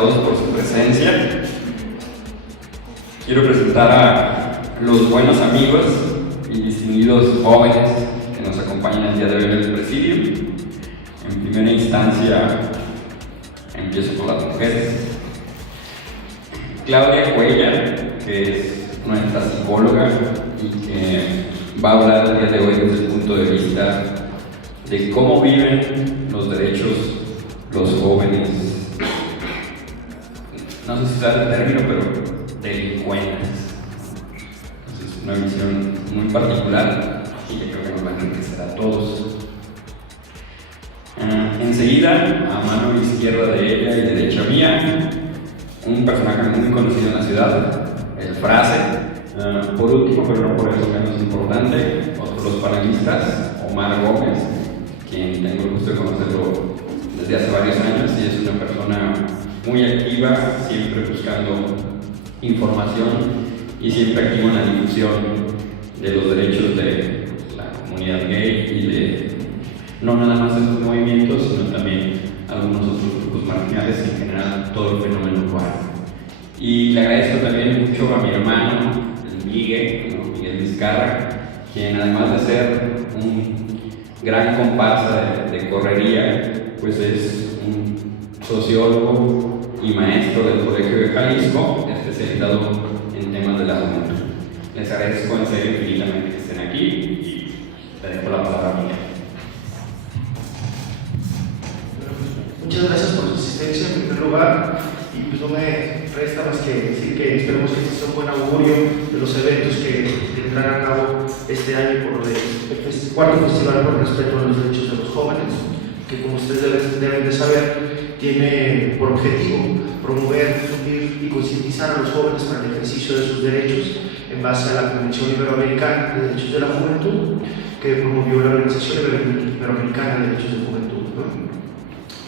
todos por su presencia. Quiero presentar a los buenos amigos y distinguidos jóvenes que nos acompañan el día de hoy en el presidio. En primera instancia, empiezo por las mujeres. Claudia Cuellar, que es nuestra psicóloga y que va a hablar el día de hoy desde el punto de vista de cómo viven los derechos los jóvenes, no sé si sabe el término, pero delincuentes. Entonces, una visión muy particular y que creo que nos va a enriquecer a todos. Enseguida, a mano izquierda de ella y derecha mía, un personaje muy conocido en la ciudad, el Frase. Por último, pero no por eso menos importante, otro de los panelistas, Omar Gómez, quien tengo el gusto de conocerlo desde hace varios años y es una persona muy activa, siempre buscando información y siempre activo en la difusión de los derechos de la comunidad gay y de no nada más de sus movimientos, sino también algunos otros grupos marginales y en general todo el fenómeno urbano. Y le agradezco también mucho a mi hermano, el Miguel Vizcarra, quien además de ser un gran comparsa de correría, pues es un sociólogo y maestro del Colegio de Jalisco, especializado en temas de la juventud. Les agradezco en serio infinitamente que estén aquí y le dejo la palabra a Miguel. Muchas gracias por su asistencia en primer lugar, y pues no me resta más que decir que esperemos que este sea un buen augurio de los eventos que tendrán a cabo este año por el cuarto festival por respeto a los derechos de los jóvenes, que como ustedes deben de saber tiene por objetivo promover, difundir y concientizar a los jóvenes para el ejercicio de sus derechos en base a la Convención Iberoamericana de Derechos de la Juventud que promovió la Organización Iberoamericana de Derechos de Juventud, ¿no?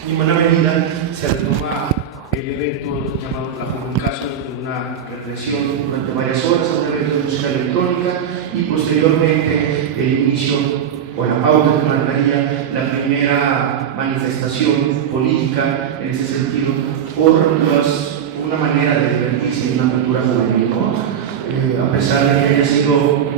En buena medida se retoma el evento llamado La Joven Caso de una represión durante varias horas a un evento de música electrónica y posteriormente el inicio o la pauta que marcaría la primera manifestación política en ese sentido por una manera de divertirse en una cultura juvenil, ¿no? A pesar de que haya sido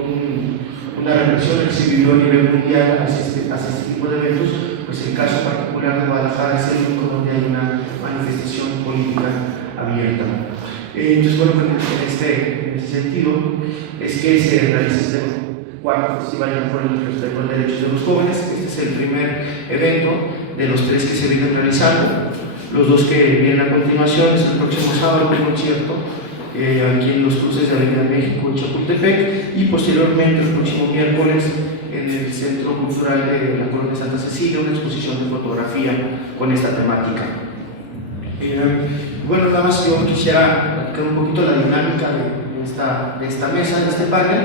una represión que se vivió a nivel mundial hacia este tipo de eventos, pues el caso particular de Guadalajara es el único donde hay una manifestación política abierta. Entonces, bueno, en ese sentido es que se realiza este cuarto festival por el respeto a los derechos de los jóvenes. Este es el primer evento de los tres que se vienen realizando. Los dos que vienen a continuación es el próximo sábado, el concierto aquí en los cruces de Avenida México y Chapultepec, y posteriormente el próximo miércoles en el Centro Cultural de la Colonia Santa Cecilia, una exposición de fotografía con esta temática. Bueno, nada más yo quisiera platicar un poquito la dinámica de esta mesa, de este panel,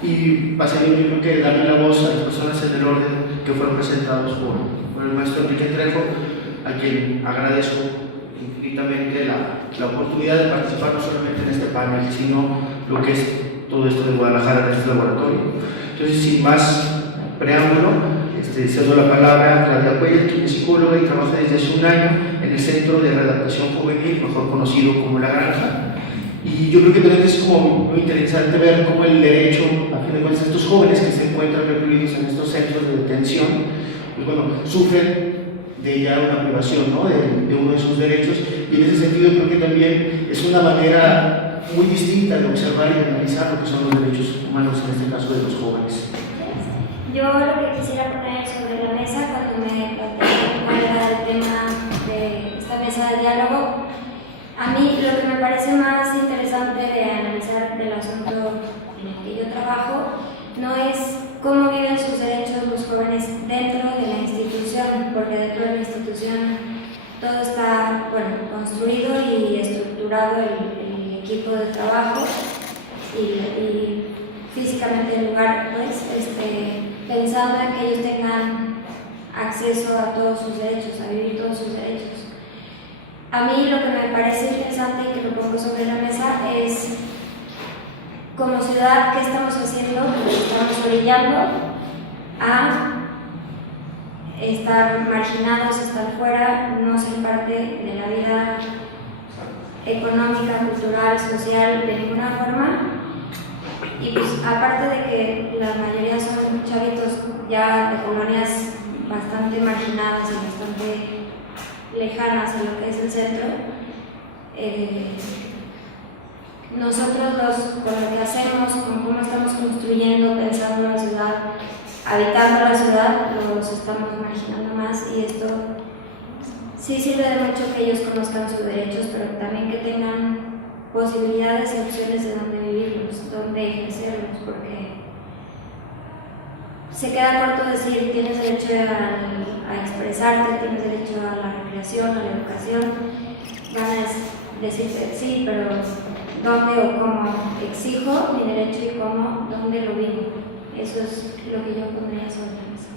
y pasaría yo creo que darle la voz a las personas en el orden que fueron presentados por el maestro Enrique Trejo, a quien agradezco infinitamente la oportunidad de participar no solamente en este panel, sino lo que es todo esto de Guadalajara, de este laboratorio. Entonces, sin más preámbulo, cedo la palabra a Claudia Cuellar, quien es psicóloga y trabaja desde hace un año en el Centro de Readaptación Juvenil, mejor conocido como La Granja. Y yo creo que también es como muy interesante ver cómo el derecho, a fin de cuentas, estos jóvenes que se encuentran recluidos en estos centros de detención, pues bueno, sufren de ya una privación, ¿no? de uno de sus derechos, y en ese sentido creo que también es una manera muy distinta de observar y de analizar lo que son los derechos humanos, en este caso de los jóvenes. Yo lo que quisiera poner sobre la mesa cuando me planteé cuál era el tema de esta mesa de diálogo, a mí lo que me parece más interesante de analizar del asunto en el que yo trabajo no es cómo viven sus derechos los jóvenes dentro de la institución, porque dentro de la institución todo está construido y estructurado el equipo de trabajo y físicamente el lugar, pues, pensando en que ellos tengan acceso a todos sus derechos, a vivir todos sus derechos. A mí lo que me parece interesante y que lo pongo sobre la mesa es, como ciudad, ¿qué estamos haciendo? Pues estamos orillando a estar marginados, estar fuera, no ser parte de la vida económica, cultural, social, de ninguna forma. Y pues aparte de que la mayoría son chavitos ya de colonias bastante marginadas y bastante lejanas a lo que es el centro, nosotros con lo que hacemos, con cómo estamos construyendo, pensando la ciudad, habitando la ciudad, los estamos marginando más, y esto sí sirve de mucho que ellos conozcan sus derechos, pero también que tengan posibilidades y opciones de dónde vivirlos, dónde ejercerlos, porque se queda corto decir tienes derecho a expresarte, tienes derecho a la recreación, a la educación, van a decirte sí, pero ¿dónde o cómo exijo mi derecho y cómo, dónde lo vivo? Eso es lo que yo pondría sobre la mesa.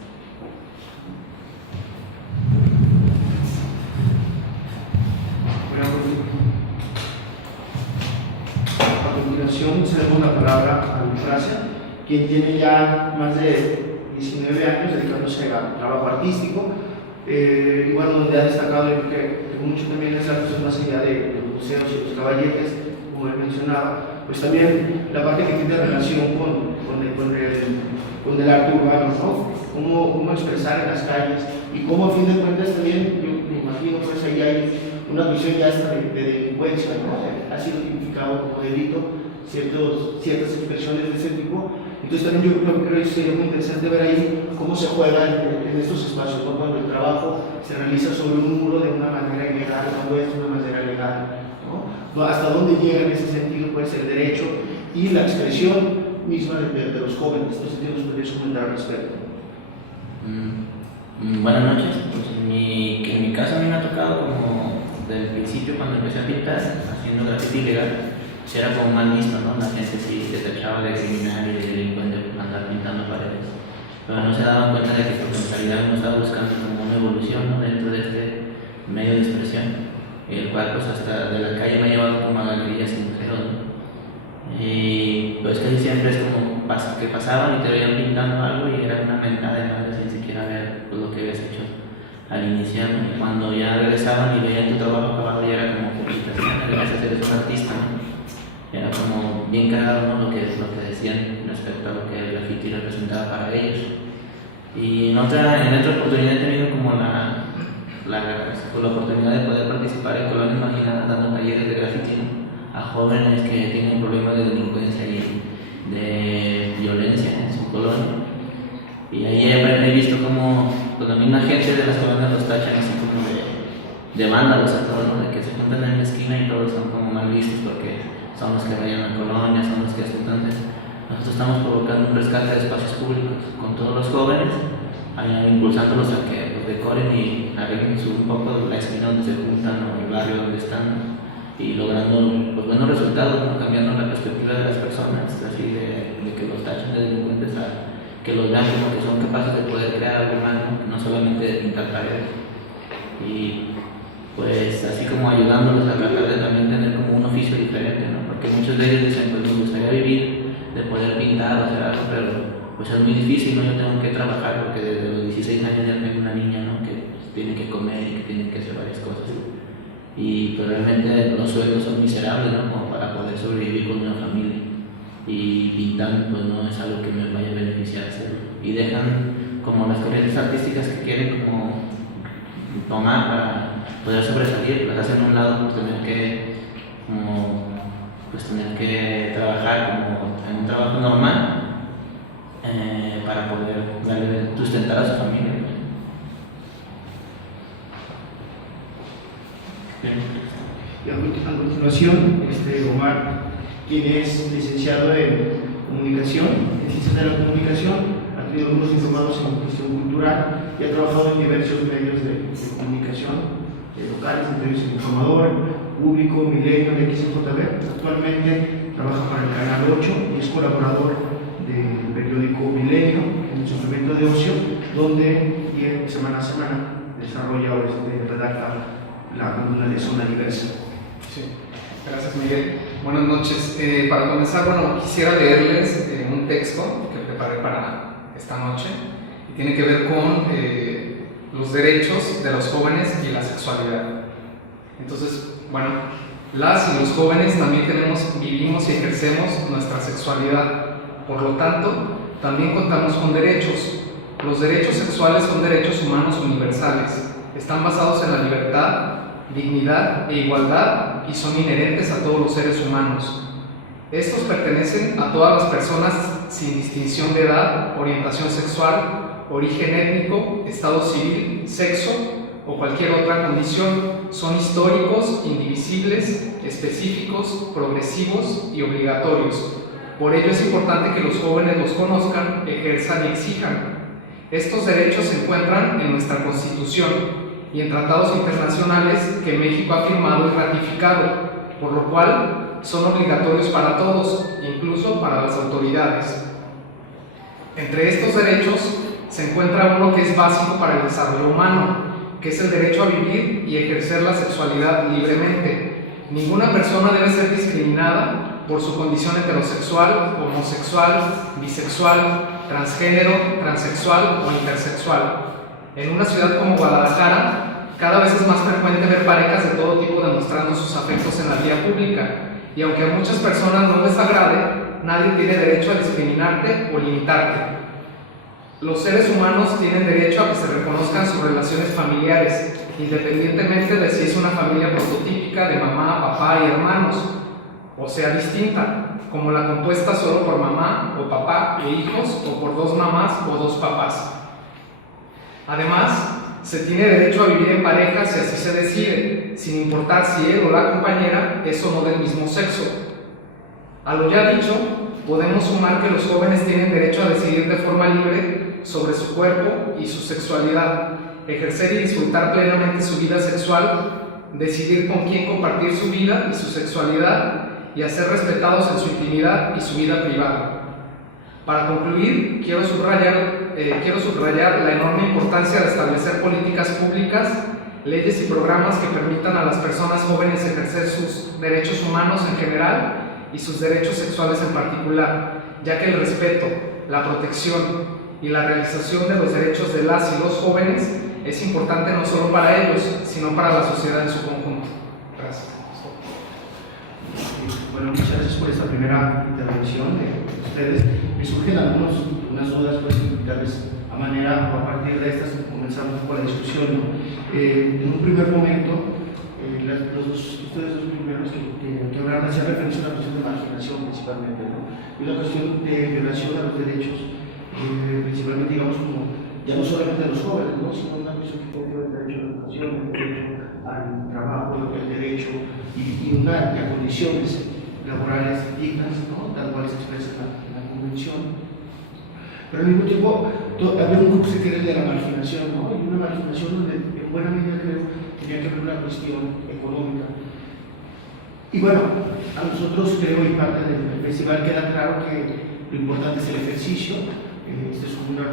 A continuación cedemos la palabra a Eufrasia, quien tiene ya más de 19 años dedicándose al trabajo artístico, y bueno, donde ha destacado que mucho también es la cuestión más allá de los museos y los caballetes, como él mencionaba, pues también la parte que tiene relación con el arte urbano, ¿no? Cómo expresar en las calles y cómo a fin de cuentas también, yo me imagino, pues ahí hay una visión ya hasta de delincuencia, ¿no? Ha sido tipificado como delito ciertas expresiones de ese tipo. Entonces también yo creo que sería muy interesante ver ahí cómo se juega en estos espacios, ¿no? Cuando el trabajo se realiza sobre un muro de una manera ilegal, cuando es de una manera legal, ¿no? Hasta dónde llega en ese sentido pues el derecho y la expresión misma de los jóvenes. Entonces ¿qué nos podrías comentar al respecto? Buenas noches. Pues en mi caso a mí me ha tocado como desde el principio, cuando empecé a pintar haciendo graffiti ilegal, si era como mal visto, ¿no? La gente sí te tachaba de criminal y de delincuente por andar pintando paredes, pero no se daban cuenta de que en realidad uno estaba buscando como una evolución, ¿no? Dentro de este medio de expresión, el cual pues hasta de la calle me ha llevado como a galerías y museos, ¿no? Y pues casi siempre es como que pasaban y te veían pintando algo y era una mentada de madre sin siquiera ver pues, lo que habías hecho al iniciar, ¿no? Y cuando ya regresaban y veían tu trabajo acabado ya era como felicitaciones, gracias, eres un artista, ¿no? Era como bien cagado, ¿no? lo que decían respecto a lo que el graffiti representaba para ellos. Y en otra oportunidad he tenido como la oportunidad de poder participar en colonias marginadas dando talleres de graffiti, ¿no? A jóvenes que tienen problemas de delincuencia y de violencia en su colonia. Y ahí he visto como pues, la misma gente de las colonias los tachan así como de vándalos a todos, ¿no? De que se juntan en la esquina y todos son como mal vistos porque son los que rayan la colonia, son los que asustan. Nosotros estamos provocando un rescate de espacios públicos con todos los jóvenes, impulsándolos a que los decoren y arreglen un poco la esquina donde se juntan o el barrio donde están, y logrando pues, buenos resultados, ¿no? Cambiando la perspectiva de las personas, así de que los tachen de delincuentes a que los vean como que son capaces de poder crear algo más, no solamente de pintar paredes. Y pues así como ayudándolos a tratar de también tener como un oficio diferente, ¿no? Porque muchos de ellos dicen, pues me gustaría vivir de poder pintar o hacer algo, pero pues es muy difícil, ¿no? Yo tengo que trabajar porque desde los 16 años ya tengo una niña, ¿no? Que pues, tiene que comer y que tiene que hacer varias cosas. Y pues realmente los sueldos son miserables, ¿no? Como para poder sobrevivir con una familia. Y pintar pues no es algo que me vaya a beneficiar hacerlo. Y dejan como las corrientes artísticas que quieren como tomar para poder sobresalir, las hacen a un lado por tener que trabajar como en un trabajo normal para poder sustentar a su familia. Y a continuación, Omar, quien es licenciado en comunicación, en ciencias de la comunicación, ha tenido algunos diplomados en gestión cultural y ha trabajado en diversos medios de comunicación locales, entre ellos Informador, Público, Milenio, XJB. Actualmente trabaja para el Canal 8 y es colaborador del periódico Milenio en el suplemento de ocio, donde semana a semana desarrolla o redacta la columna de Zona Diversa. Sí, gracias Miguel. Buenas noches. Para comenzar, bueno, quisiera leerles un texto que preparé para esta noche y tiene que ver con los derechos de los jóvenes y la sexualidad. Entonces, bueno, Las y los jóvenes también vivimos y ejercemos nuestra sexualidad. Por lo tanto, también contamos con derechos. Los derechos sexuales son derechos humanos universales. Están basados en la libertad, dignidad e igualdad y son inherentes a todos los seres humanos. Estos pertenecen a todas las personas sin distinción de edad, orientación sexual, origen étnico, estado civil, sexo o cualquier otra condición. Son históricos, indivisibles, específicos, progresivos y obligatorios. Por ello es importante que los jóvenes los conozcan, ejerzan y exijan. Estos derechos se encuentran en nuestra Constitución y en tratados internacionales que México ha firmado y ratificado, por lo cual son obligatorios para todos, incluso para las autoridades. Entre estos derechos se encuentra uno que es básico para el desarrollo humano, que es el derecho a vivir y ejercer la sexualidad libremente. Ninguna persona debe ser discriminada por su condición heterosexual, homosexual, bisexual, transgénero, transexual o intersexual. En una ciudad como Guadalajara, cada vez es más frecuente ver parejas de todo tipo demostrando sus afectos en la vía pública, y aunque a muchas personas no les agrade, nadie tiene derecho a discriminarte o limitarte. Los seres humanos tienen derecho a que se reconozcan sus relaciones familiares, independientemente de si es una familia prototípica de mamá, papá y hermanos, o sea distinta, como la compuesta solo por mamá o papá e hijos, o por dos mamás o dos papás. Además, se tiene derecho a vivir en pareja si así se decide, sin importar si él o la compañera es o no del mismo sexo. A lo ya dicho, podemos sumar que los jóvenes tienen derecho a decidir de forma libre sobre su cuerpo y su sexualidad, ejercer y disfrutar plenamente su vida sexual, decidir con quién compartir su vida y su sexualidad, y a ser respetados en su intimidad y su vida privada. Para concluir, quiero subrayar la enorme importancia de establecer políticas públicas, leyes y programas que permitan a las personas jóvenes ejercer sus derechos humanos en general y sus derechos sexuales en particular, ya que el respeto, la protección y la realización de los derechos de las y los jóvenes es importante no solo para ellos, sino para la sociedad en su conjunto. Gracias. Bueno, muchas gracias por esta primera intervención de ustedes. Me surgen unas dudas, pues invitarles a manera, o a partir de estas, comenzamos con la discusión, ¿no? En un primer momento, ustedes dos primeros que hablaron hacían referencia a la cuestión de marginación principalmente, ¿no? Y una cuestión de violación a los derechos, principalmente, digamos, como ya no solamente de los jóvenes, ¿no? Sino una cuestión que contiene el derecho a la educación, el derecho al trabajo, el derecho y a condiciones laborales dignas, ¿no? Tal cual se expresa en la Convención. Pero al mismo tiempo, había un grupo que era el de la marginación, ¿no? Y una marginación donde, en buena medida, creo, tenía que ver una cuestión económica. Y bueno, a nosotros, creo, y parte del festival queda claro que lo importante es el ejercicio. Esta es una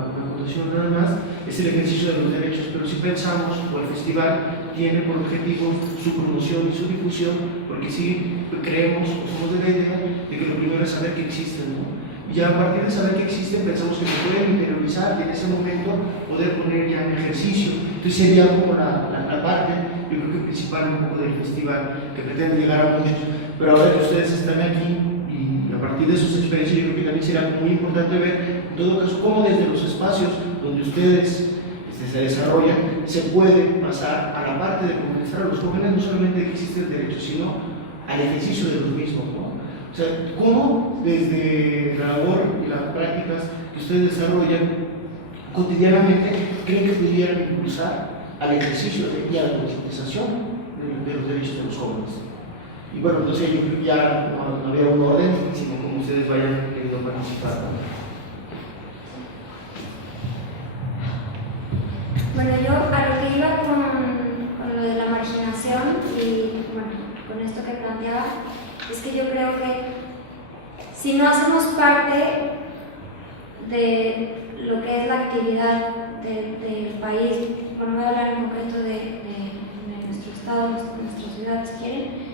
acotación nada más, es el ejercicio de los derechos, pero si pensamos, o el festival tiene por objetivo su promoción y su difusión, porque sí creemos, somos de la idea de que lo primero es saber que existen, ¿no? Y ya a partir de saber que existen, pensamos que se pueden interiorizar y en ese momento poder poner ya en ejercicio. Entonces sería como la parte, yo creo que principal un poco del festival, que pretende llegar a muchos, pero ahora que ustedes están aquí, a partir de sus experiencias, yo creo que también será muy importante ver, en todo caso, cómo desde los espacios donde ustedes se desarrollan, se puede pasar a la parte de conquistar a los jóvenes, no solamente que existe el derecho, sino al ejercicio de los mismos, ¿no? O sea, cómo desde la labor y las prácticas que ustedes desarrollan cotidianamente creen que pudieran impulsar al ejercicio y a la concientización de los derechos de los jóvenes. Y bueno, entonces yo creo que ya no había un orden, sino como ustedes vayan queriendo participar. Bueno, yo a lo que iba con lo de la marginación y bueno, con esto que planteaba, es que yo creo que si no hacemos parte de lo que es la actividad del país, bueno, voy a hablar en concreto de nuestro estado, nuestra ciudad, si quieren,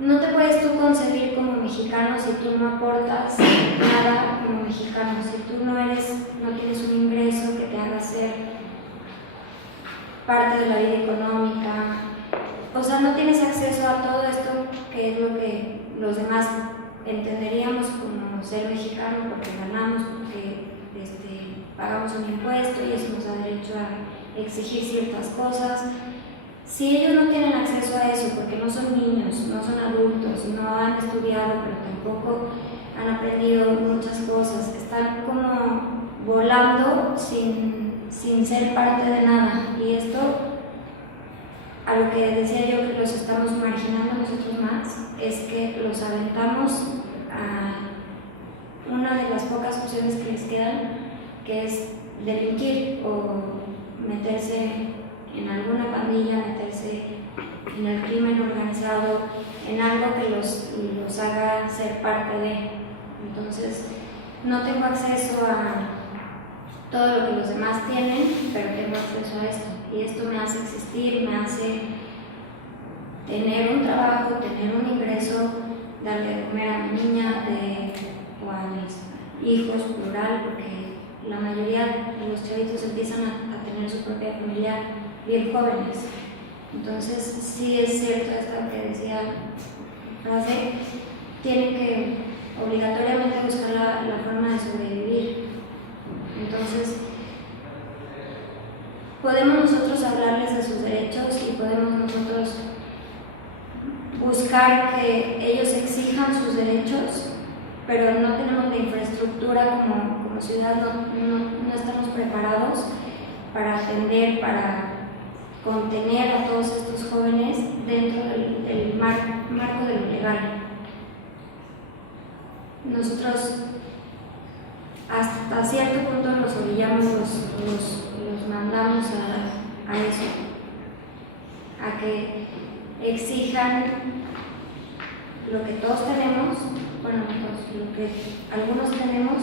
no te puedes tú concebir como mexicano si tú no aportas nada como mexicano, si tú no tienes un ingreso que te haga ser parte de la vida económica, o o sea, no tienes acceso a todo esto que es lo que los demás entenderíamos como ser mexicano, porque ganamos, porque pagamos un impuesto y eso nos da derecho a exigir ciertas cosas. Si ellos no tienen acceso a eso, porque no son niños, no son adultos, no han estudiado, pero tampoco han aprendido muchas cosas, están como volando sin ser parte de nada. Y esto, a lo que decía yo que los estamos marginando nosotros más, es que los aventamos a una de las pocas opciones que les quedan, que es delinquir o meterse en alguna pandilla, meterse en el crimen organizado, en algo que los haga ser parte de. Entonces, no tengo acceso a todo lo que los demás tienen, pero tengo acceso a esto. Y esto me hace existir, me hace tener un trabajo, tener un ingreso, darle de comer a mi niña o a mis hijos, plural, porque la mayoría de los chavitos empiezan a tener su propia familia bien jóvenes. Entonces, sí es cierto esto que decía frase, tienen que obligatoriamente buscar la forma de sobrevivir. Entonces, podemos nosotros hablarles de sus derechos y podemos nosotros buscar que ellos exijan sus derechos, pero no tenemos la infraestructura como ciudad, no estamos preparados para atender, para contener a todos estos jóvenes dentro del marco de lo legal. Nosotros hasta cierto punto los orillamos, los mandamos a eso, a que exijan lo que todos tenemos, bueno, lo que algunos tenemos,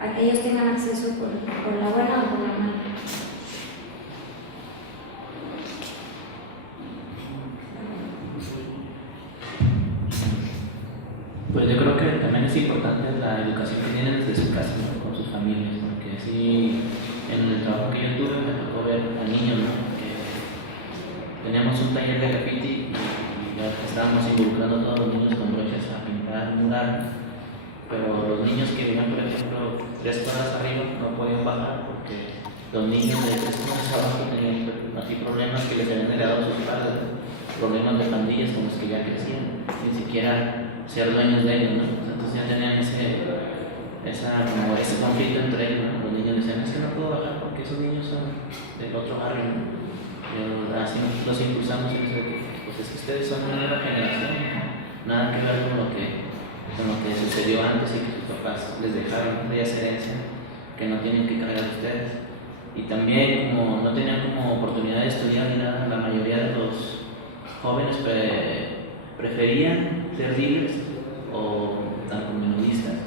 a que ellos tengan acceso por la buena o por la mala. Pues yo creo que también es importante la educación que tienen desde su casa, ¿no? Con sus familias, porque sí, en el trabajo que yo tuve me tocó ver a niños, ¿no? Que teníamos un taller de graffiti y ya estábamos involucrando a todos los niños con brochas a pintar un mural, pero los niños que vivían, por ejemplo, 3 cuadras arriba no podían bajar porque los niños de 3 cuadras abajo tenían así problemas que les habían heredado sus padres, problemas de pandillas con los que ya crecían, ni siquiera ser dueños de ellos, ¿no? Entonces ya tenían ese conflicto entre ellos, ¿no? Los niños decían, es que no puedo bajar porque esos niños son del otro barrio, ¿no? Así los impulsamos en eso de que, pues es que ustedes son una nueva generación, ¿no? Nada que ver con lo que sucedió antes y que sus papás les dejaron de esa herencia que no tienen que cargar ustedes. Y también, como no tenían como oportunidad de estudiar ni nada, la mayoría de los jóvenes preferían ser dealers o narcomenudistas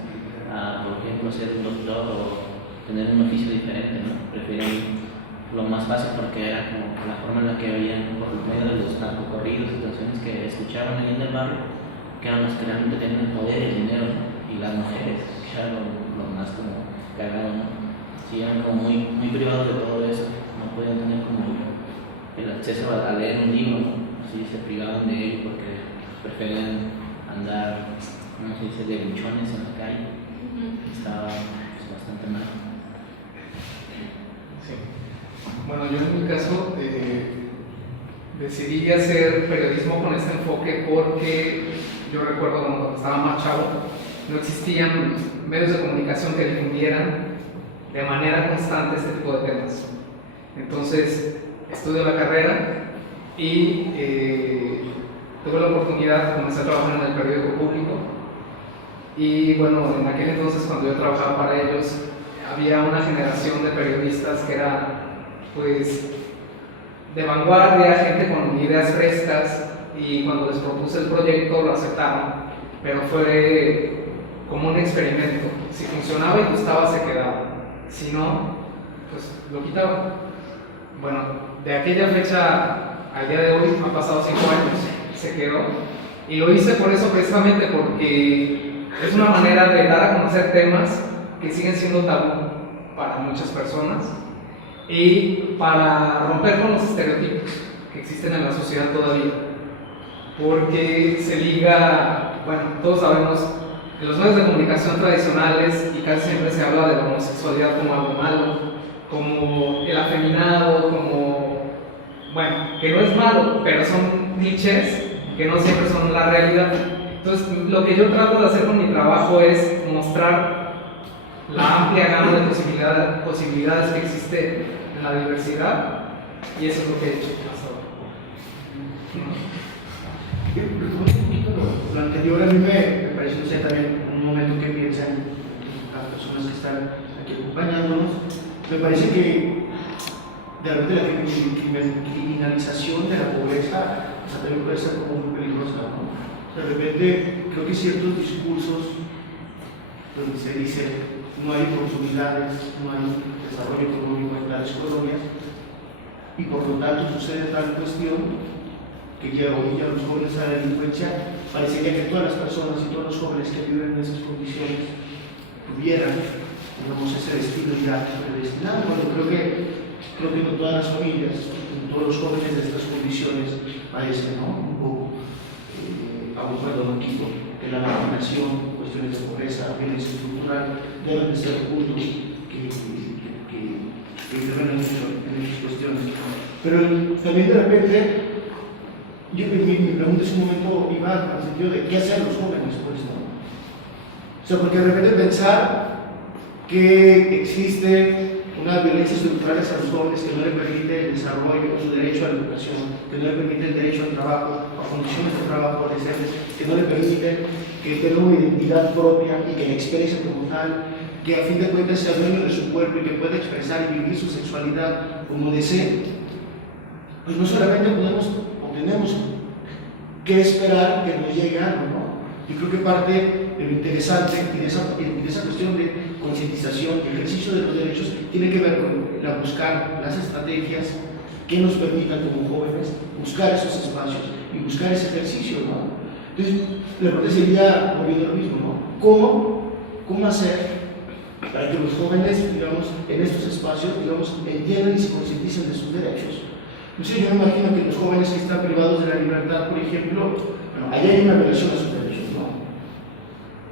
a, por ejemplo, ser un doctor o tener un oficio diferente, ¿no? Preferían lo más fácil porque era como la forma en la que veían por medio de los narcocorridos y canciones que escuchaban ahí en el barrio, que eran los que realmente tenían el poder y el dinero, ¿no? Y las mujeres, que era lo más como cagado, ¿no? Sí, eran como muy privados de todo eso, no podían tener como el acceso a leer un libro, ¿no? Así se privaban de ello porque preferían andar, ¿cómo se dice?, de buchones en la calle. Estaba pues, bastante mal. Sí. Bueno, yo en mi caso decidí hacer periodismo con este enfoque porque yo recuerdo cuando estaba más chavo, no existían medios de comunicación que difundieran de manera constante este tipo de temas. Entonces, estudio la carrera y tuve la oportunidad de comenzar a trabajar en el periódico público. Y bueno, en aquel entonces, cuando yo trabajaba para ellos, había una generación de periodistas que era, pues, de vanguardia, gente con ideas frescas, y cuando les propuse el proyecto lo aceptaron, pero fue como un experimento. Si funcionaba y gustaba, se quedaba. Si no, pues lo quitaban. Bueno, de aquella fecha al día de hoy han pasado 5 años, se quedó, y lo hice por eso, precisamente porque es una manera de dar a conocer temas que siguen siendo tabú para muchas personas y para romper con los estereotipos que existen en la sociedad todavía, porque se liga, bueno, todos sabemos, en los medios de comunicación tradicionales y casi siempre se habla de la homosexualidad como algo malo, como el afeminado, como, bueno, que no es malo, pero son clichés que no siempre son la realidad. Entonces, lo que yo trato de hacer con mi trabajo es mostrar la amplia gama de posibilidades que existe en la diversidad, y eso es lo que he hecho hasta ahora. Lo anterior a mí me pareció ser también un momento que piensan las personas que están aquí acompañándonos. Me parece que de repente la criminalización de la pobreza, o sea, también puede ser como muy peligrosa, ¿no? De repente creo que ciertos discursos donde se dice no hay oportunidades, no hay desarrollo económico en tales colonias, y por lo tanto sucede tal cuestión que lleva hoy a los jóvenes a la delincuencia. Parecería que todas las personas y todos los jóvenes que viven en esas condiciones tuvieran, digamos, ese destino ya predestinado. Bueno, creo que no todas las familias, no todos los jóvenes de estas condiciones padecen, ¿no? Un poco, no quito que la marginación, cuestiones de pobreza, violencia estructural, deben de ser puntos que intervienen mucho en esas cuestiones. Pero también de repente, mi pregunta es un momento iba al sentido de qué hacer los jóvenes, pues, ¿no? O sea, porque de repente pensar que existe una violencia estructural hacia los jóvenes que no le permite el desarrollo, su derecho a la educación, que no le permite el derecho al trabajo, a condiciones de trabajo decentes, que no le permiten que tenga una identidad propia y que la exprese como tal, que a fin de cuentas sea dueño de su cuerpo y que pueda expresar y vivir su sexualidad como desee, pues no solamente podemos o tenemos que esperar que nos llegue algo, ¿no? Y creo que parte de lo interesante y de esa cuestión de concientización y ejercicio de los derechos tiene que ver con buscar las estrategias que nos permitan como jóvenes buscar esos espacios y buscar ese ejercicio, ¿no? Entonces, la pregunta sería, volviendo a lo mismo, ¿no? ¿Cómo hacer para que los jóvenes, digamos, en estos espacios, digamos, entiendan y se concienticen de sus derechos? Entonces, yo me imagino que los jóvenes que están privados de la libertad, por ejemplo, bueno, ahí hay una violación a sus derechos, ¿no?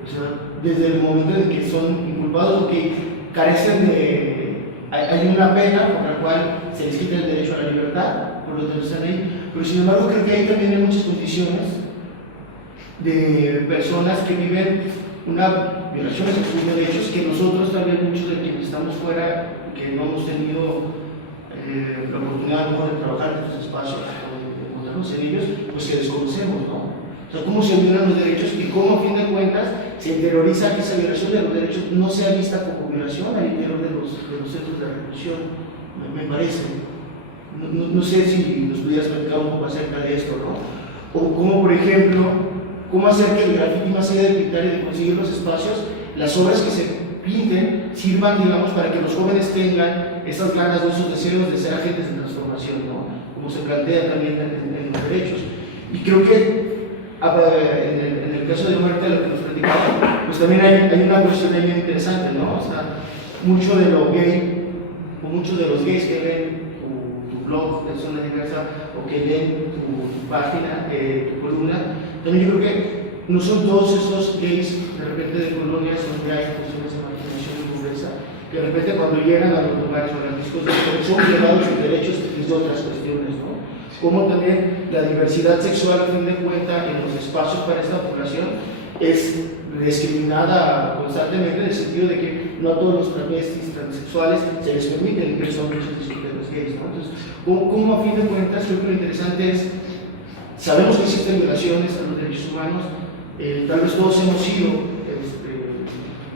O sea, desde el momento en que son inculpados o que carecen de... Hay una pena por la cual se les quita el derecho a la libertad, por lo tanto están ahí. Pero sin embargo, creo que ahí también hay muchas condiciones de personas que viven una violación a sus derechos que nosotros, también muchos de quienes estamos fuera, que no hemos tenido la oportunidad a lo mejor de trabajar en estos espacios o de encontrarnos en ellos, pues que desconocemos, ¿no? O sea, cómo se violan los derechos y cómo a fin de cuentas se interioriza que esa violación de los derechos no sea vista como violación al interior de los centros de reclusión, me parece. No sé si nos pudieras platicar un poco acerca de esto, ¿no? O cómo, por ejemplo, cómo hacer que el grafiti, más allá de pintar y de conseguir los espacios, las obras que se pinten sirvan, digamos, para que los jóvenes tengan esas ganas o esos deseos de ser agentes de transformación, ¿no? Como se plantea también en los derechos. Y creo que en el caso de Muerte, lo que nos platicaba, pues también hay una cuestión ahí bien interesante, ¿no? O sea, mucho de lo gay, o muchos de los gays que ven tu blog de Zona Diversa, o que leen tu página, tu columna, también yo creo que no son todos esos gays de repente de colonias donde hay cuestiones de marginación y pobreza, que de repente cuando llegan a los lugares o a los discos son violados sus derechos desde otras cuestiones, ¿no? Como también la diversidad sexual, a fin de cuentas, en los espacios para esta población es discriminada constantemente, en el sentido de que no a todos los travestis, transexuales se les permite el ingreso a los gays, ¿no? Entonces, ¿cómo a fin de cuentas? Creo que lo interesante es, sabemos que existen violaciones a los derechos humanos, tal vez todos hemos sido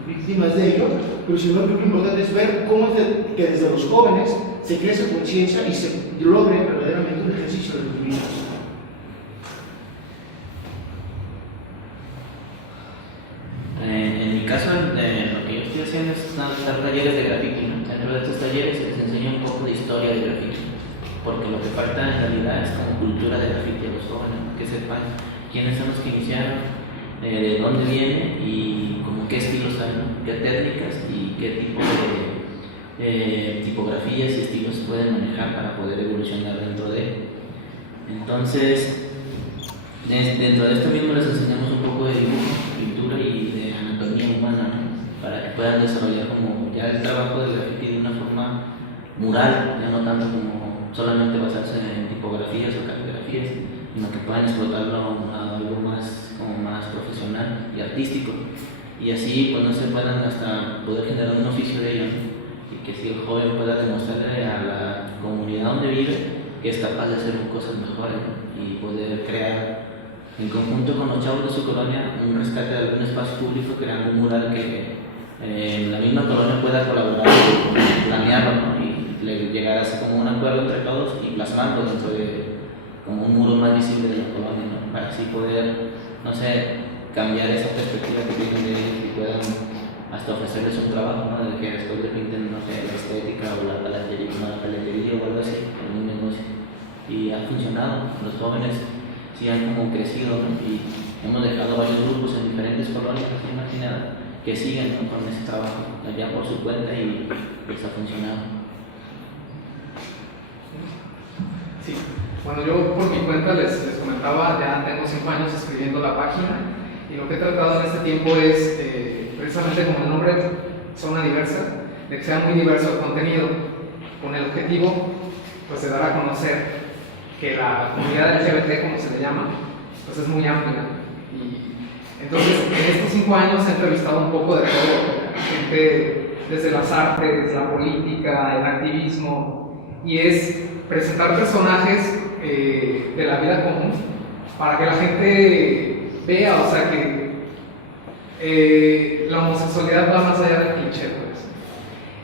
víctimas de ello, pero sin embargo, lo importante es ver cómo que desde los jóvenes se crea esa conciencia y se logre verdaderamente un ejercicio de los derechos. En mi caso, lo que yo estoy haciendo es dar talleres de graffiti, ¿no? Dentro de estos talleres se les enseña un poco de historia de graffiti, porque lo que falta en realidad es como cultura de graffiti a los jóvenes, que sepan quiénes son los que iniciaron, de dónde viene y como qué estilos hay, ¿no? Qué técnicas y qué tipo de tipografías y estilos pueden manejar para poder evolucionar dentro de. Entonces, dentro de esto mismo les enseñamos un poco de dibujo, pintura y de anatomía humana, ¿no? Para que puedan desarrollar como ya el trabajo del graffiti de una forma mural, ya no tanto como solamente basarse en tipografías o caligrafías, sino que puedan explotarlo a algo más, como más profesional y artístico. Y así pues no se puedan hasta poder generar un oficio de ello, ¿no? Y que si el joven pueda demostrarle a la comunidad donde vive que es capaz de hacer cosas mejores, ¿no? Y poder crear en conjunto con los chavos de su colonia un rescate de algún espacio público, creando un mural que la misma colonia pueda colaborar y planearlo, ¿no? Y llegar a ser como un acuerdo entre todos y plasmarlo dentro de como un muro más visible de la colonia, ¿no? Para así poder, no sé, cambiar esa perspectiva que tienen de ellos y puedan hasta ofrecerles un trabajo, ¿no? De que después le pinten, no sé, la estética o la paletería o algo así en un negocio. Y ha funcionado, los jóvenes sí han como crecido, ¿no? Y hemos dejado varios grupos en diferentes colonias, así imaginadas, que siguen, ¿no? Con ese trabajo allá por su cuenta y pues ha funcionado. Sí, bueno, yo por mi cuenta les comentaba, ya tengo 5 años escribiendo la página y lo que he tratado en este tiempo es, precisamente como el nombre, Zona Diversa, de que sea muy diverso el contenido, con el objetivo pues, de dar a conocer que la comunidad LGBT, como se le llama, pues es muy amplia. Y entonces, en estos 5 años he entrevistado un poco de todo, gente desde las artes, la política, el activismo, y es presentar personajes de la vida común para que la gente vea, o sea, que la homosexualidad va más allá del cliché, pues.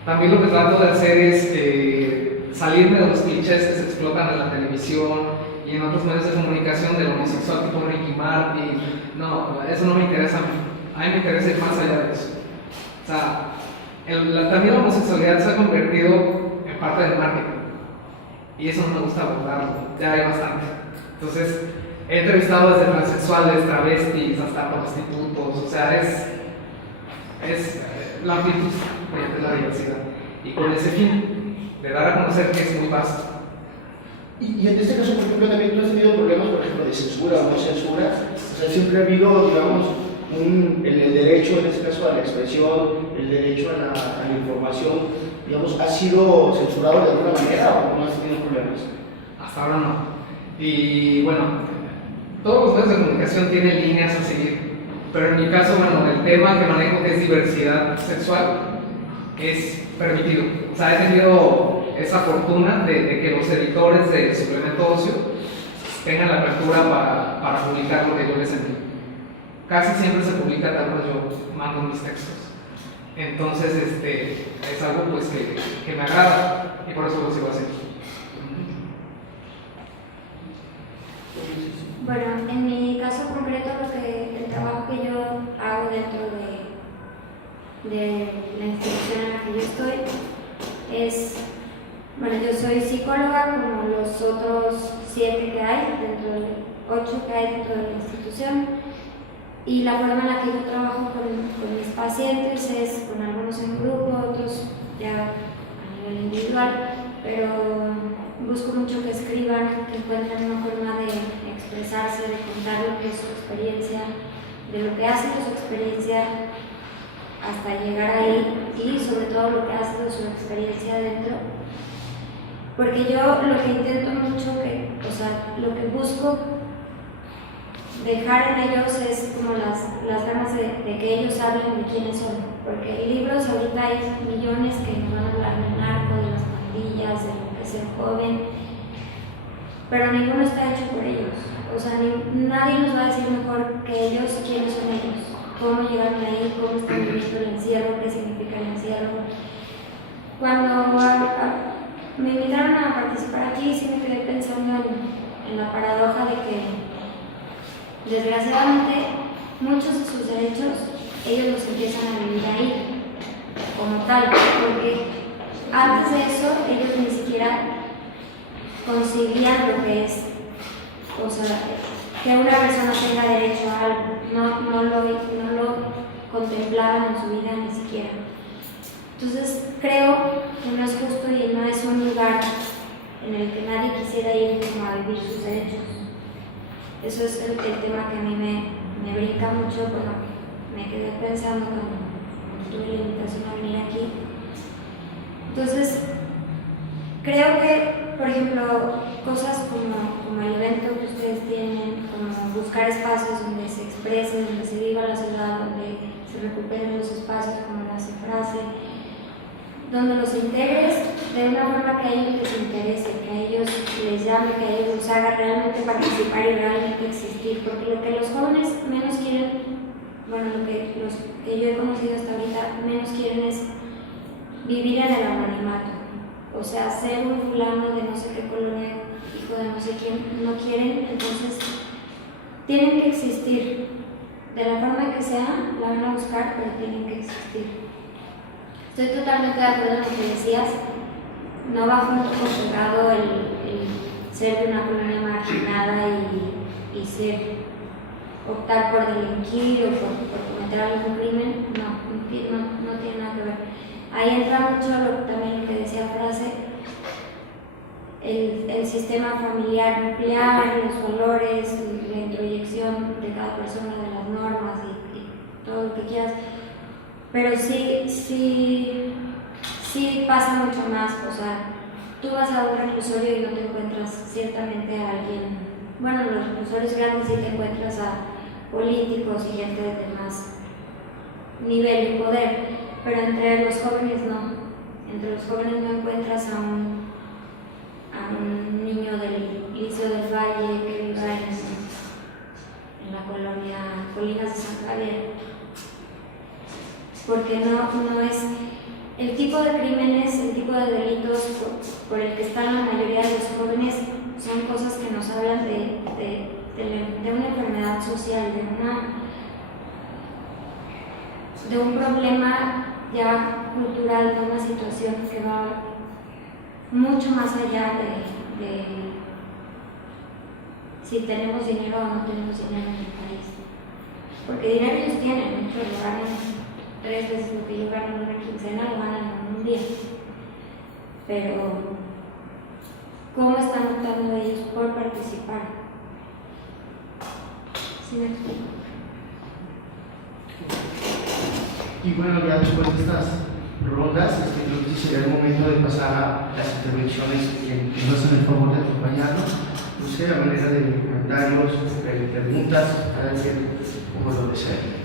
También lo que trato de hacer es salirme de los clichés que se explotan en la televisión y en otros medios de comunicación del homosexual tipo Ricky Martin. No, eso no me interesa a mí. A mí me interesa ir más allá de eso. O sea, también la homosexualidad se ha convertido en parte del marketing. Y eso no me gusta abordarlo, ya hay bastante. Entonces, he entrevistado desde transexuales, travestis, hasta prostitutos, o sea, es la amplitud de la diversidad. Y con ese fin, de dar a conocer que es muy vasto. Y en este caso, por ejemplo, también tú has tenido problemas, por ejemplo, de censura o no censura. O sea, siempre ha habido, digamos, el derecho, en este caso, a la expresión, el derecho a la información, digamos, ¿ha sido censurado de alguna manera o no has tenido problemas? Hasta ahora no. Y bueno, todos los medios de comunicación tienen líneas a seguir, pero en mi caso, bueno, el tema que manejo, que es diversidad sexual, es permitido. O sea, he tenido esa fortuna de que los editores de Suplemento Ocio tengan la apertura para publicar lo que yo les envío. Casi siempre se publica tal cual yo mando mis textos. Entonces, es algo pues que me agrada y por eso lo sigo haciendo. Bueno, en mi caso concreto, el trabajo que yo hago dentro de la institución en la que yo estoy es, bueno, yo soy psicóloga como los otros 7 que hay, 8 que hay dentro de la institución, y la forma en la que yo trabajo con mis pacientes es con algunos en grupo, otros ya a nivel individual, pero busco mucho que escriban, que encuentren una forma de expresarse, de contar lo que es su experiencia, de lo que ha sido su experiencia hasta llegar ahí y sobre todo lo que ha sido su experiencia dentro. Porque yo lo que intento mucho, lo que busco dejar en ellos es como las ganas de que ellos hablen de quiénes son. Porque libros ahorita hay millones que nos van a hablar del narco, de las pandillas, de lo que es ser joven, pero ninguno está hecho por ellos. O sea, nadie nos va a decir mejor que ellos quiénes son ellos, cómo llegaron ahí, cómo están viviendo el encierro, qué significa el encierro. Cuando me invitaron a participar aquí, sí me quedé pensando en la paradoja de que, desgraciadamente, muchos de sus derechos ellos los empiezan a vivir ahí, como tal, porque antes de eso ellos ni siquiera concibían lo que es, o sea, que una persona tenga derecho a algo, no lo contemplaban en su vida ni siquiera. Entonces creo que no es justo y no es un lugar en el que nadie quisiera ir como a vivir sus derechos. eso es el tema que a mí me brinca mucho. Bueno, me quedé pensando cuando tuve la invitación a venir aquí. Entonces, creo que, por ejemplo, cosas como el evento que ustedes tienen, como buscar espacios donde se exprese, donde se viva la ciudad, donde se recuperen los espacios, como la frase, donde los integres de una forma que a ellos les interese, que a ellos les llame, que a ellos los haga realmente participar y realmente existir, porque lo que los jóvenes menos quieren, bueno, lo que los que yo he conocido hasta ahorita menos quieren es vivir en el anonimato, o sea, ser un fulano de no sé qué colonia, hijo de no sé quién, no quieren. Entonces tienen que existir, de la forma que sea, la van a buscar, pero tienen que existir. Estoy totalmente de acuerdo en lo que decías, no va conjugado el ser de una colonia marginada y ser, optar por delinquir o por cometer algún crimen, no tiene nada que ver. Ahí entra mucho también lo que decía Frase, el sistema familiar nuclear, los valores, la introyección de cada persona de las normas y todo lo que quieras. Pero sí pasa mucho más, o sea, tú vas a un reclusorio y no te encuentras ciertamente a alguien, bueno, en los reclusorios grandes sí te encuentras a políticos y gente de más nivel y poder, pero entre los jóvenes no, entre los jóvenes no encuentras a un niño del Liceo del Valle que viva en la colonia Colinas de San Javier, porque no es el tipo de crímenes, el tipo de delitos por el que están la mayoría de los jóvenes, son cosas que nos hablan de una enfermedad social, de un problema ya cultural, de una situación que va mucho más allá de si tenemos dinero o no tenemos dinero en el país, porque dinero ellos tienen, muchos lo ganan 3 veces lo que yo gano en una quincena, lo ganan en un día, pero ¿cómo están optando ellos por participar? ¿Sí me explico? Y bueno, ya después de estas rondas, creo que sería el momento de pasar a las intervenciones que nos hacen el favor de acompañarnos. No sé, a manera de comentarios, preguntas, cada quien como lo desee.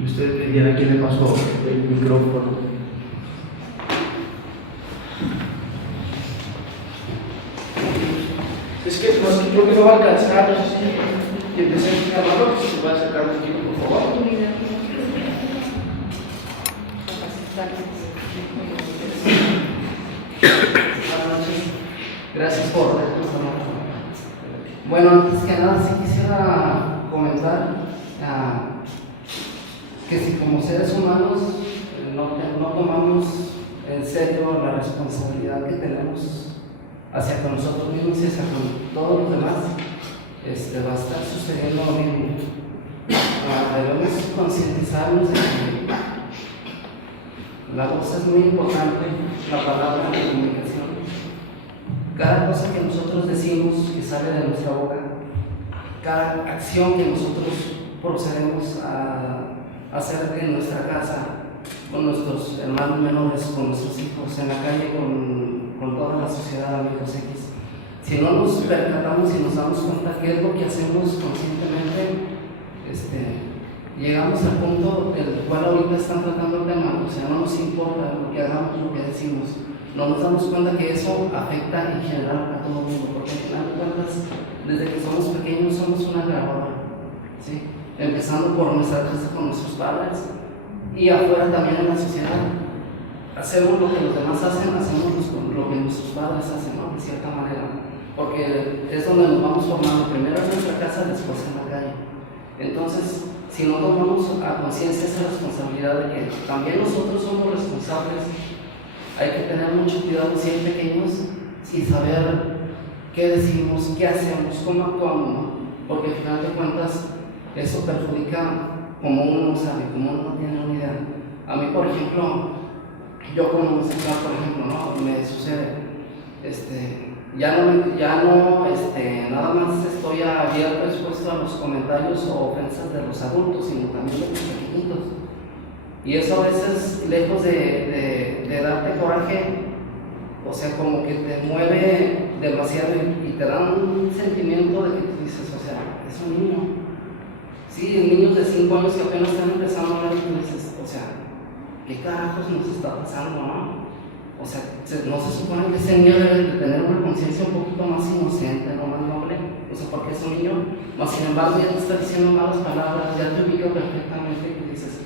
Y usted me dirá quién le pasó el micrófono. Es que creo que no va a alcanzar, no sé si empecé a llamarlo, si se va a acercar un poquito, por favor. Gracias por bueno, antes que nada sí quisiera comentar que si como seres humanos no tomamos en serio la responsabilidad que tenemos hacia con nosotros mismos y hacia con todos los demás, va a estar sucediendo lo mismo. Debemos concientizarnos de que la voz es muy importante, la palabra, la comunicación. Cada cosa que nosotros decimos que sale de nuestra boca, cada acción que nosotros procedemos a hacer en nuestra casa, con nuestros hermanos menores, con nuestros hijos, en la calle, con toda la sociedad, amigos X. Si no nos percatamos y nos damos cuenta qué es lo que hacemos conscientemente, llegamos al punto del cual ahorita están tratando el tema, o sea, no nos importa lo que hagamos, lo que decimos. No nos damos cuenta que eso afecta en general a todo el mundo, porque al final de cuentas, desde que somos pequeños somos una grabadora, ¿sí? Empezando por nuestra casa con nuestros padres y afuera también en la sociedad. Hacemos lo que los demás hacen, hacemos lo que nuestros padres hacen, ¿no? De cierta manera, porque es donde nos vamos formando, primero en nuestra casa, después en la calle. Entonces, si no tomamos a conciencia esa responsabilidad de que también nosotros somos responsables, hay que tener mucho cuidado siempre pequeños y saber qué decimos, qué hacemos, cómo actuamos, ¿no? Porque al final de cuentas eso perjudica como uno no sabe, como uno no tiene una idea. A mí, por ejemplo, yo como homosexual, por ejemplo, ¿no? Me sucede, nada más estoy abierto, expuesto a los comentarios o ofensas de los adultos, sino también de los pequeñitos. Y eso a veces, lejos de darte coraje, o sea, como que te mueve demasiado y te da un sentimiento de que tú dices, o sea, es un niño. Sí, niños de 5 años que apenas están empezando a hablar y tú dices, o sea, ¿qué carajos nos está pasando, no? O sea, no se supone que ese niño debe de tener una conciencia un poquito más inocente, no más noble, o sea, porque es un niño, más sin embargo ya te está diciendo malas palabras, ya te ubico perfectamente y dices,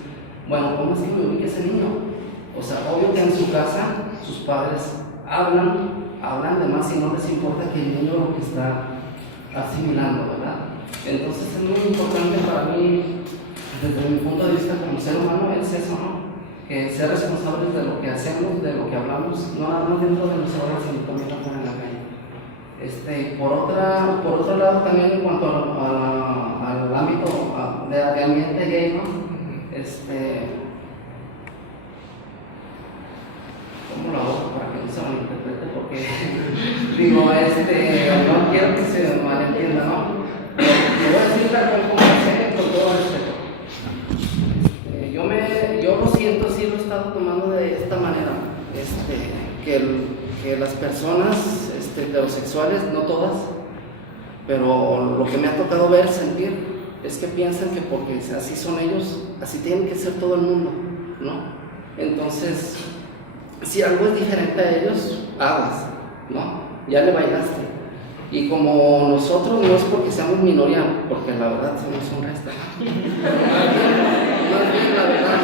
bueno, ¿cómo es que me ubica ese niño? O sea, obvio que en su casa sus padres hablan de más y no les importa que el niño lo que está asimilando, ¿verdad? Entonces es muy importante para mí, desde mi punto de vista como ser humano, es eso, ¿no? Que ser responsables de lo que hacemos, de lo que hablamos, no nada más dentro de nuestra hora, sino también afuera en la calle. Por otro lado, también en cuanto al ámbito de ambiente gay, ¿no? ¿Cómo lo hago para que no se malinterprete? Porque digo, no quiero que se malentienda, ¿no? Yo voy a decir tal cual como sé, con todo respeto. Yo lo siento, sí lo he estado tomando de esta manera, que las personas heterosexuales, no todas, pero lo que me ha tocado ver, sentir, es que piensan que porque así son ellos, así tienen que ser todo el mundo, ¿no? Entonces, si algo es diferente a ellos, aguas, ¿no? Ya le bailaste. Y como nosotros, no es porque seamos minoría, porque la verdad somos un resto. Más bien, la verdad,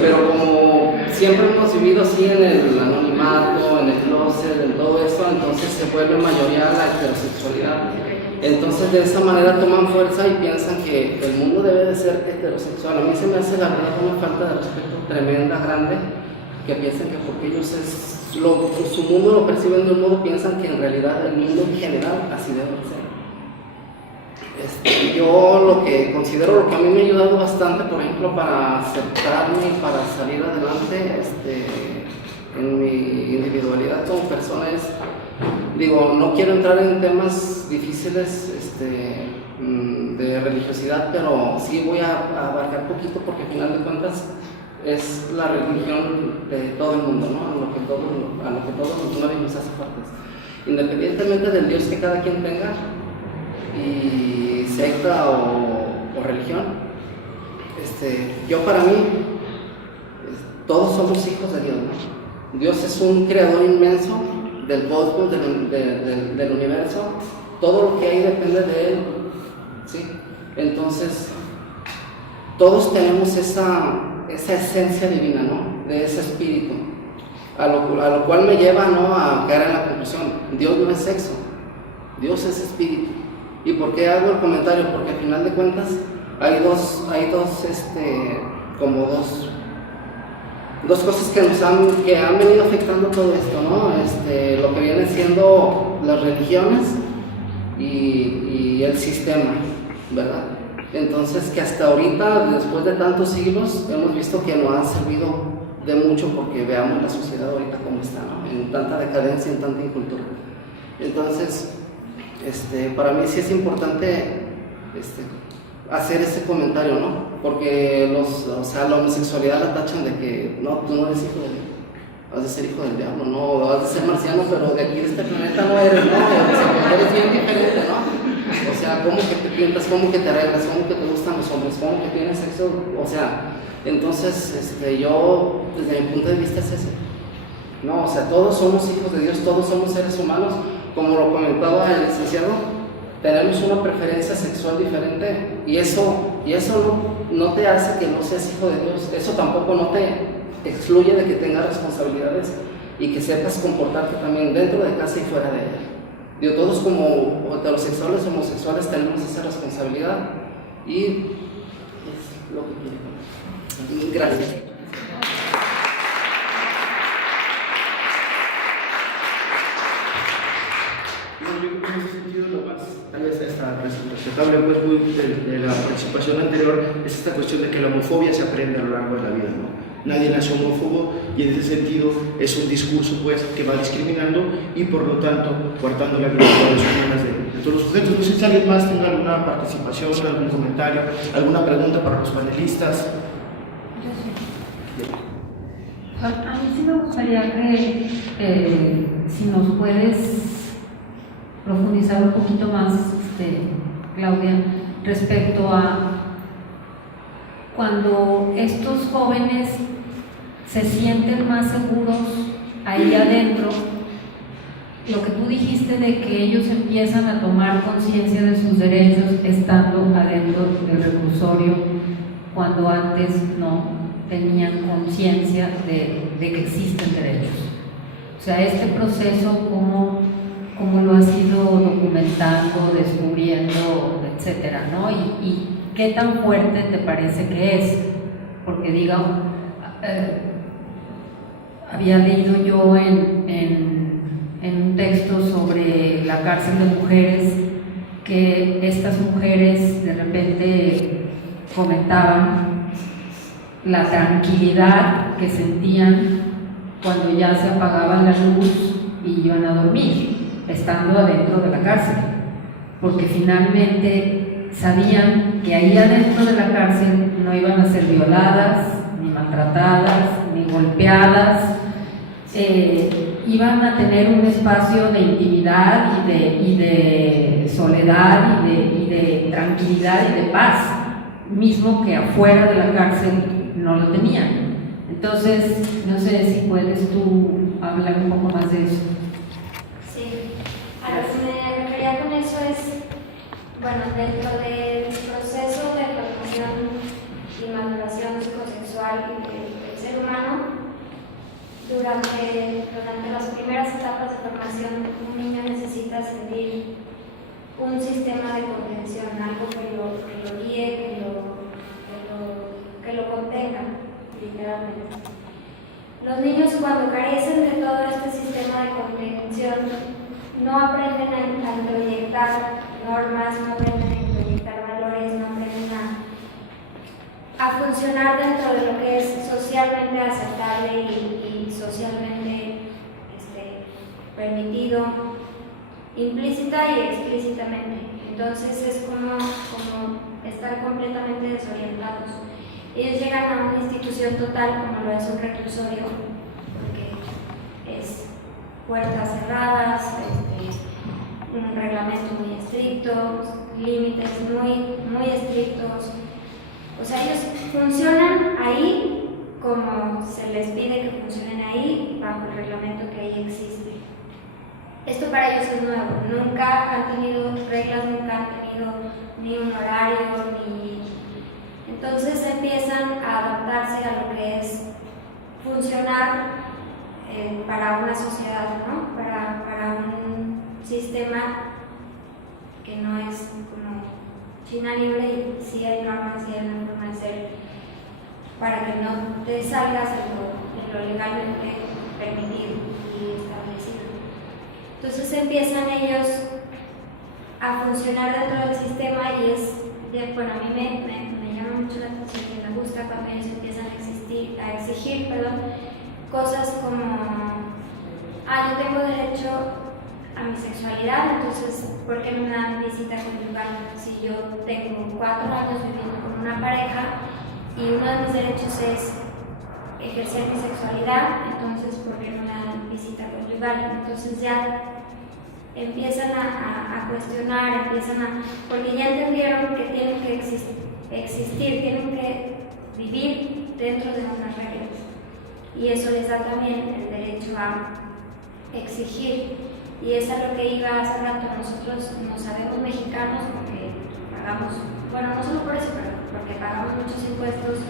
pero como siempre hemos vivido así en el anonimato, en el closet, en todo eso, entonces se vuelve mayoría la heterosexualidad. Entonces de esa manera toman fuerza y piensan que el mundo debe de ser heterosexual. A mí se me hace la verdad una falta de respeto tremenda, grande, que piensan que porque ellos su mundo lo perciben de un modo, piensan que en realidad el mundo en general así debe ser. Yo lo que considero, lo que a mí me ha ayudado bastante, por ejemplo, para aceptarme y para salir adelante en mi individualidad como persona es, digo, no quiero entrar en temas difíciles de religiosidad, pero sí voy a abarcar poquito porque al final de cuentas es la religión de todo el mundo, ¿no? A lo que todos los humanos nos hace partes. Independientemente del Dios que cada quien tenga, y secta o religión, yo para mí, todos somos hijos de Dios, ¿no? Dios es un creador inmenso del cosmos, del universo, todo lo que hay depende de Él, ¿sí? Entonces, todos tenemos esa esencia divina, ¿no? De ese espíritu, a lo cual me lleva, ¿no?, a caer en la conclusión: Dios no es sexo, Dios es espíritu. ¿Y por qué hago el comentario? Porque al final de cuentas hay dos cosas que han venido afectando todo esto, ¿no? Lo que vienen siendo las religiones y el sistema, ¿verdad? Entonces, que hasta ahorita, después de tantos siglos, hemos visto que no ha servido de mucho, porque veamos la sociedad ahorita cómo está, ¿no? En tanta decadencia, en tanta incultura. Entonces, para mí sí es importante hacer ese comentario, ¿no? Porque la homosexualidad la tachan de que no, tú no eres hijo de Dios, vas a ser hijo del diablo, no, vas a ser marciano, pero de aquí de este planeta no eres, ¿no? O sea, eres bien diferente, ¿no? O sea, ¿cómo que te pintas? ¿Cómo que te arreglas? ¿Cómo que te gustan los hombres? ¿Cómo que tienes sexo? O sea, entonces, yo, desde mi punto de vista es ese. No, o sea, todos somos hijos de Dios, todos somos seres humanos. Como lo comentaba el licenciado, tenemos una preferencia sexual diferente, y eso no te hace que no seas hijo de Dios. Eso tampoco no te excluye de que tengas responsabilidades y que sepas comportarte también dentro de casa y fuera de ella. Digo, todos como heterosexuales, homosexuales, tenemos esa responsabilidad, y es lo que quiero. Gracias. Yo creo que en ese sentido lo más, tal vez rescatable pues, muy de la participación anterior es esta cuestión de que la homofobia se aprende a lo largo de la vida, ¿no? Nadie nace homófobo y en ese sentido es un discurso pues, que va discriminando y por lo tanto coartando la libertad humanas de todos los sujetos. No sé si alguien más tenga alguna participación, algún comentario, alguna pregunta para los panelistas. A mí sí me gustaría que si nos puedes profundizar un poquito más, Claudia, respecto a cuando estos jóvenes se sienten más seguros ahí adentro, lo que tú dijiste de que ellos empiezan a tomar conciencia de sus derechos estando adentro del reclusorio, cuando antes no tenían conciencia de que existen derechos. O sea, este proceso, ¿cómo lo has ido documentando, descubriendo, etcétera, ¿no? Y qué tan fuerte te parece que es, porque digamos, había leído yo en un texto sobre la cárcel de mujeres que estas mujeres de repente comentaban la tranquilidad que sentían cuando ya se apagaba la luz y iban a dormir, estando adentro de la cárcel, porque finalmente sabían que ahí adentro de la cárcel no iban a ser violadas, ni maltratadas, ni golpeadas, iban a tener un espacio de intimidad y de soledad y de tranquilidad y de paz, mismo que afuera de la cárcel no lo tenían. Entonces, no sé si puedes tú hablar un poco más de eso. Sí, a lo que me refería con eso es, bueno, dentro del proceso de formación y maduración psicosexual del ser humano, durante las primeras etapas de formación, un niño necesita sentir un sistema de contención, algo que lo guíe, que lo contenga, literalmente. Los niños, cuando carecen de todo este sistema de contención, no aprenden a introyectar normas, no aprenden a introyectar valores, no aprenden a funcionar dentro de lo que es socialmente aceptable y socialmente permitido, implícita y explícitamente. Entonces es como estar completamente desorientados. Ellos llegan a una institución total como lo es un reclusorio, porque es puertas cerradas, un reglamento muy estricto, límites muy estrictos. O sea, ellos funcionan ahí como se les pide que funcionen ahí, bajo el reglamento que ahí existe. Esto para ellos es nuevo, nunca han tenido reglas, nunca han tenido ni un horario, Entonces empiezan a adaptarse a lo que es funcionar para una sociedad, ¿no? Para un sistema que no es como China libre y sí hay normas, sí hay una forma de ser para que no te salgas de lo legalmente permitido y establecido. Entonces empiezan ellos a funcionar dentro del sistema y bueno, a mí me llama mucho la atención y me gusta cuando ellos empiezan a exigir cosas como, yo tengo derecho a mi sexualidad, entonces, ¿por qué no me dan visita conyugal si yo tengo 4 años viviendo con una pareja y uno de mis derechos es ejercer mi sexualidad? Entonces, ¿por qué no me dan visita conyugal? Entonces ya empiezan a cuestionar, porque ya entendieron que tienen que existir, tienen que vivir dentro de unas reglas. Y eso les da también el derecho a exigir. Y es a lo que iba hace rato. Nosotros nos sabemos mexicanos porque pagamos, bueno, no solo por eso, pero porque pagamos muchos impuestos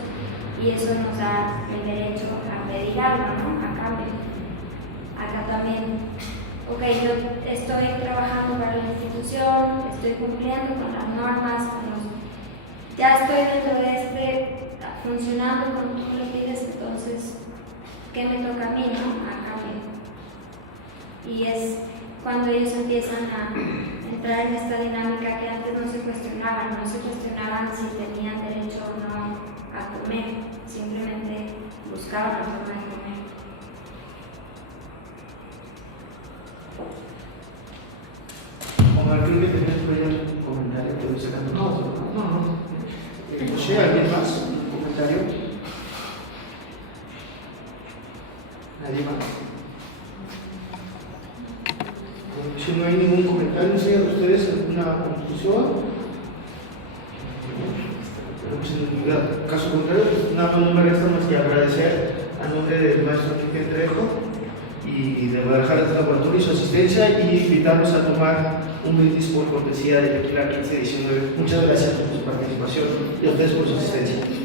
y eso nos da el derecho a pedir algo, ¿no? A cambio. Acá también. Ok, yo estoy trabajando para la institución, estoy cumpliendo con las normas, ya estoy dentro de funcionando como tú me pides, entonces, ¿qué me toca a mí, no? A cambio. Y es cuando ellos empiezan a entrar en esta dinámica que antes no se cuestionaban si tenían derecho o no a comer, simplemente buscaban la forma de comer. Omar, creo que tenías por ahí un comentario, pero sacando. No. José, ¿alguien más? ¿Un comentario? ¿Nadie más? Bueno, si no hay ningún comentario, ¿no sé ustedes alguna conclusión? En caso contrario, pues nada más no me resta más que agradecer a nombre del maestro Enrique Trejo y de Guadalajara de Laboratorio y su asistencia y invitarlos a tomar un brindis por cortesía de Tequila 1519. Muchas gracias por su participación y a ustedes por su asistencia.